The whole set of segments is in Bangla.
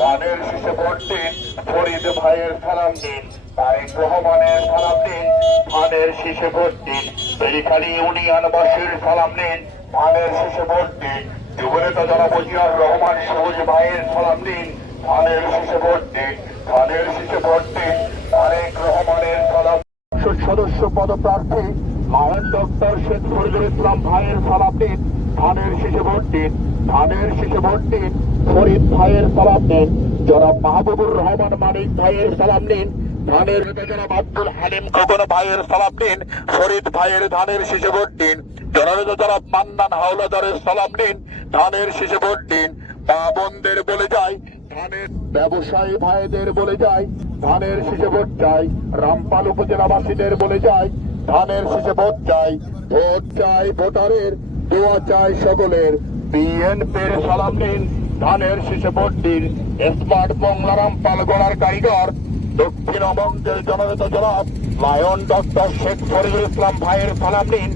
ধানের শীষে ভোট দিন। ফরিদ ভাইয়ের সালাম দিন। তারেক রহমানের সালাম দিন। ধানের শীষে ভোট দিন। বেলিখালী ইউনিয়নবাসীর সালাম দিন। ধানের শীষে ভোট দিন। যুবনেতা জনাব জিয়াউর রহমান সবুজ ভাইয়ের সালাম দিন। ধানের শীষে ভোট দিন। ধানের শীষে ভোট দিন। তারেক রহমানের সালাম। সদস্য পদপ্রার্থী লায়ন ডক্টর শেখ ফরিদুল ইসলাম ভাইয়ের সালাম দিন। ধানের শীষে ভোট দিন। ধানের শীষে ভোট দিন। ফরিদ ভাইয়ের সালাম দিন। জনাব মাহবুবুর রহমান মানিক ভাইয়ের সালাম দিন। ধানের জনাব আব্দুল হালিম খোকন ভাইয়ের সালাম দিন। ফরিদ ভাইয়ের ধানের শীষে ভোট দিন। জনাব মান্নান হাওলাদারের সালাম দিন। ধানের শীষে ভোট দিন। মা বোনদের বলে যাই, ধানের ব্যবসায়ী ভাইদের বলে যাই, ধানের শীষে ভোট চাই। রামপাল উপজেলাবাসীদের বলে যাই, ধানের শীষে ভোট চাই। ভোট চাই ভোটারের, দোয়া চাই সকলের। বিএনপির সালাম দিন। ধানের শীষে ভোট দিন। স্মার্ট বাংলা রামপাল গড়ার কারিগর দক্ষিণবঙ্গের জননেতা জনাব লায়ন ডক্টর শেখ ফরিদুল ইসলাম ভাইয়ের সালাম দিন।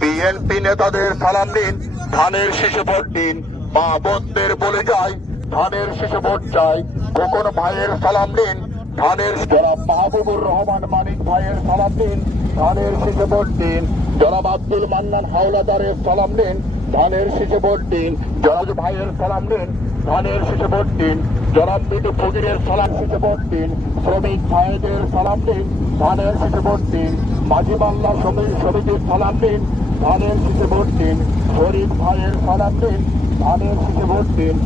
বিএনপি নেতাদের সালাম দিন। ধানের শীষে ভোট দিন। মা বোনদের বলে যাই, ধানের শীষে ভোট চাই। খোকন ভাইয়ের সালাম দিন। ধানের জনাব মাহবুবুর রহমান মানিক ভাইয়ের সালাম দিন। ধানের শীষে ভোট দিন। জনাব আব্দুল মান্নান হাওলাদারের সালাম দিন। ধানের শীষে ভোট দিন। জনাব ভাইয়ের সালাম দিন। ধানের শীষে ভোট দিন। জনাব মিটু ফকিরের সালাম শীষে ভোট দিন। শ্রমিক ভাইদের সালাম দিন। ধানের শীষে ভোট দিন। মাঝি মাল্লা সমিতির সালাম দিন। ধানের শীষে ভোট দিন। ফরিদ ভাইয়ের সালাম দিন। ধানের শীষে ভোট দিন।